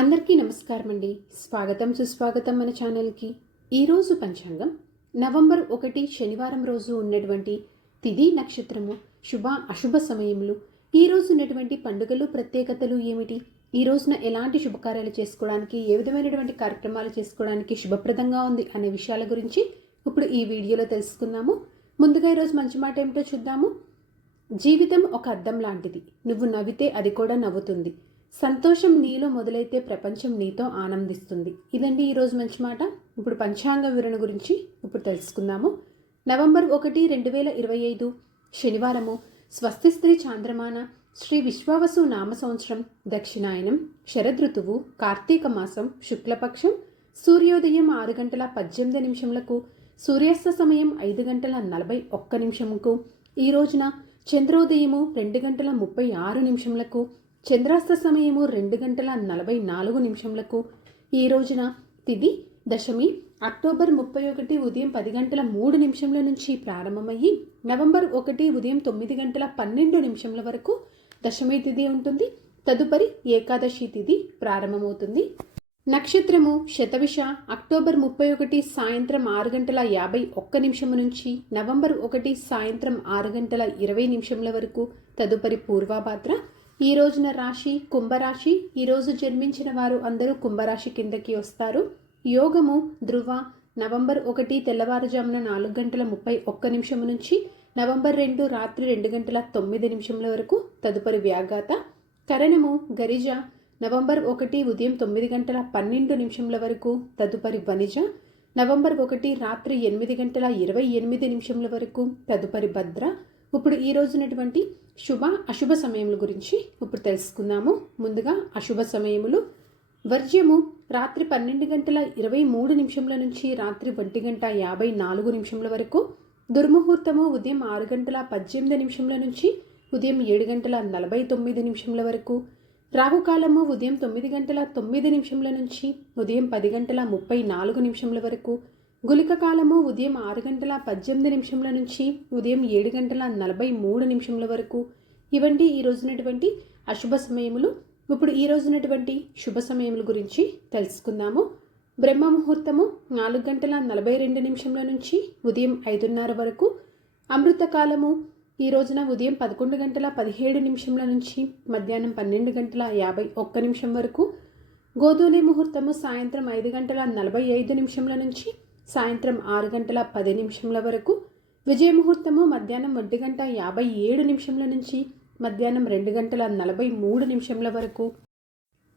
అందరికీ నమస్కారం అండి. స్వాగతం సుస్వాగతం మన ఛానల్కి. ఈరోజు పంచాంగం నవంబర్ 1 శనివారం రోజు ఉన్నటువంటి తిథి నక్షత్రము శుభ అశుభ సమయములు, ఈ రోజు ఉన్నటువంటి పండుగలు ప్రత్యేకతలు ఏమిటి, ఈ రోజున ఎలాంటి శుభకార్యాలు చేసుకోవడానికి, ఏ విధమైనటువంటి కార్యక్రమాలు చేసుకోవడానికి శుభప్రదంగా ఉంది అనే విషయాల గురించి ఇప్పుడు ఈ వీడియోలో తెలుసుకుందాము. ముందుగా ఈరోజు మంచి మాట ఏమిటో చూద్దాము. జీవితం ఒక అద్దం లాంటిది, నువ్వు నవ్వితే అది కూడా నవ్వుతుంది. సంతోషం నీలో మొదలైతే ప్రపంచం నీతో ఆనందిస్తుంది. ఇదండి ఈరోజు మంచి మాట. ఇప్పుడు పంచాంగ వివరణ గురించి ఇప్పుడు తెలుసుకుందాము. నవంబర్ 1, 2025 శనివారము, స్వస్తి స్త్రీ చాంద్రమాన, శ్రీ విశ్వావసు నామ సంవత్సరం, దక్షిణాయనం, శరదృతువు, కార్తీక మాసం, శుక్లపక్షం, సూర్యోదయం 6 గంటల 18 నిమిషములకు, సూర్యాస్త సమయం 5 గంటల 41 నిమిషముకు, ఈ రోజున చంద్రోదయము 2 గంటల 36 నిమిషములకు, చంద్రాస్త సమయము 2 గంటల 44 నిమిషములకు, ఈ రోజున తిథి దశమి అక్టోబర్ 31 ఉదయం 10 గంటల 3 నిమిషముల నుంచి ప్రారంభమయ్యి నవంబర్ 1 ఉదయం 9 గంటల 12 నిమిషముల వరకు దశమి తిథి ఉంటుంది. తదుపరి ఏకాదశి తిథి ప్రారంభమవుతుంది. నక్షత్రము శతవిష అక్టోబర్ 31 సాయంత్రం 6 గంటల 51 నిమిషము నుంచి నవంబర్ 1 సాయంత్రం 6 గంటల 20 నిమిషముల వరకు. తదుపరి పూర్వభాద్ర. ఈ రోజున రాశి కుంభరాశి. ఈరోజు జన్మించిన వారు అందరూ కుంభరాశి కిందకి వస్తారు. యోగము ధ్రువ నవంబర్ 1 తెల్లవారుజామున 4 గంటల 31 నిమిషము నుంచి నవంబర్ 2 రాత్రి 2 గంటల 9 నిమిషముల వరకు. తదుపరి వ్యాఘాత. కరణము గరిజ నవంబర్ 1 ఉదయం 9 గంటల 12 నిమిషముల వరకు. తదుపరి వనిజ నవంబర్ 1 రాత్రి 8 గంటల 28 నిమిషముల వరకు. తదుపరి భద్ర. ఇప్పుడు ఈ రోజునటువంటి శుభ అశుభ సమయముల గురించి ఇప్పుడు తెలుసుకుందాము. ముందుగా అశుభ సమయములు. వర్జ్యము రాత్రి 12 గంటల 23 నిమిషముల నుంచి రాత్రి 1 గంట 54 నిమిషముల వరకు. దుర్ముహూర్తము ఉదయం 6 గంటల 18 నిమిషముల నుంచి ఉదయం 7 గంటల 49 నిమిషముల వరకు. రాహుకాలము ఉదయం 9 గంటల 9 నిమిషముల నుంచి ఉదయం 10 గంటల 34 నిమిషముల వరకు. గుళిక కాలము ఉదయం 6 గంటల 18 నిమిషముల నుంచి ఉదయం 7 గంటల 43 నిమిషముల వరకు. ఇవండి ఈ రోజునటువంటి అశుభ సమయములు. ఇప్పుడు ఈ రోజునటువంటి శుభ సమయముల గురించి తెలుసుకుందాము. బ్రహ్మ ముహూర్తము 4 గంటల 42 నిమిషముల నుంచి ఉదయం 5:30 వరకు. అమృత కాలము ఈ రోజున ఉదయం 11 గంటల 17 నిమిషముల నుంచి మధ్యాహ్నం 12 గంటల 51 నిమిషం వరకు. గోధూలి ముహూర్తము సాయంత్రం 5 గంటల 45 నిమిషముల నుంచి సాయంత్రం 6 గంటల 10 నిమిషముల వరకు. విజయ ముహూర్తము మధ్యాహ్నం 1 గంట 57 నిమిషముల నుంచి మధ్యాహ్నం 2 గంటల 43 నిమిషముల వరకు.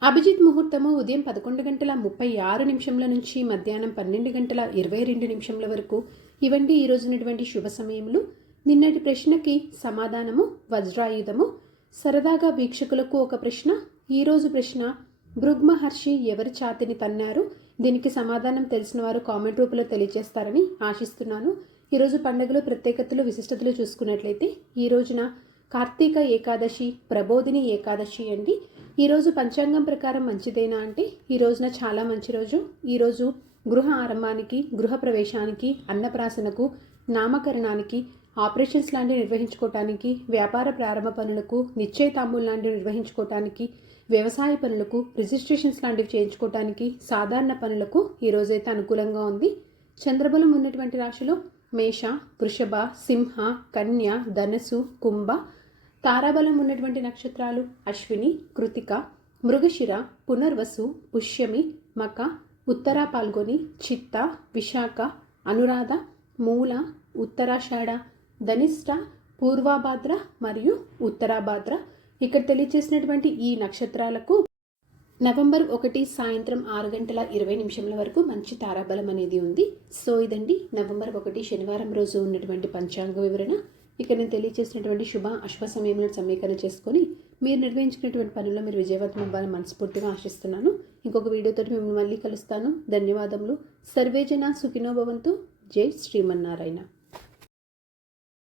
అభిజిత్ ముహూర్తము ఉదయం 11 గంటల 36 నిమిషముల నుంచి మధ్యాహ్నం 12 గంటల 22 నిమిషముల వరకు. ఇవండి ఈ రోజునటువంటి శుభ సమయములు. నిన్నటి ప్రశ్నకి సమాధానము వజ్రాయుధము. సరదాగా వీక్షకులకు ఒక ప్రశ్న. ఈరోజు ప్రశ్న, భృగ్మహర్షి ఎవరి ఛాతిని తన్నారు? దీనికి సమాధానం తెలిసిన వారు కామెంట్ రూపంలో తెలియజేస్తారని ఆశిస్తున్నాను. ఈరోజు పండుగలు ప్రత్యేకతలు విశిష్టతలు చూసుకున్నట్లయితే ఈ రోజున కార్తీక ఏకాదశి, ప్రబోధిని ఏకాదశి అండి. ఈరోజు పంచాంగం ప్రకారం మంచిదేనా అంటే ఈ రోజున చాలా మంచి రోజు. ఈరోజు గృహ ఆరంభానికి, గృహ ప్రవేశానికి, అన్నప్రాసనకు, నామకరణానికి, ఆపరేషన్స్ లాంటివి నిర్వహించుకోవటానికి, వ్యాపార ప్రారంభ పనులకు, నిశ్చయితాంబులు లాంటివి నిర్వహించుకోవటానికి, వ్యవసాయ పనులకు, రిజిస్ట్రేషన్స్ లాంటివి చేయించుకోవటానికి, సాధారణ పనులకు ఈరోజైతే అనుకూలంగా ఉంది. చంద్రబలం ఉన్నటువంటి రాశిలో మేష, వృషభ, సింహ, కన్య, ధనస్సు, కుంభ. తారాబలం ఉన్నటువంటి నక్షత్రాలు అశ్విని, కృతిక, మృగశిర, పునర్వసు, పుష్యమి, మక, ఉత్తరా పాల్గొని, చిత్త, విశాఖ, అనురాధ, మూల, ఉత్తరాషాఢ, ధనిష్ట, పూర్వభాద్ర మరియు ఉత్తరాభాద్ర. ఇక్కడ తెలియజేసినటువంటి ఈ నక్షత్రాలకు నవంబర్ 1 సాయంత్రం 6 గంటల 20 నిమిషముల వరకు మంచి తారాబలం అనేది ఉంది. సో ఇదండి నవంబర్ 1 శనివారం రోజు ఉన్నటువంటి పంచాంగ వివరణ. ఇక్కడ నేను తెలియజేసినటువంటి శుభ అశుభ సమయములను సమీకరణ చేసుకొని మీరు నిర్వహించుకున్నటువంటి పనుల్లో మీరు విజయవంతం అవ్వాలని మనస్ఫూర్తిగా ఆశిస్తున్నాను. ఇంకొక వీడియోతో మిమ్మల్ని మళ్ళీ కలుస్తాను. ధన్యవాదములు. సర్వేజన సుఖినో భవంతు. జై శ్రీమన్నారాయణ.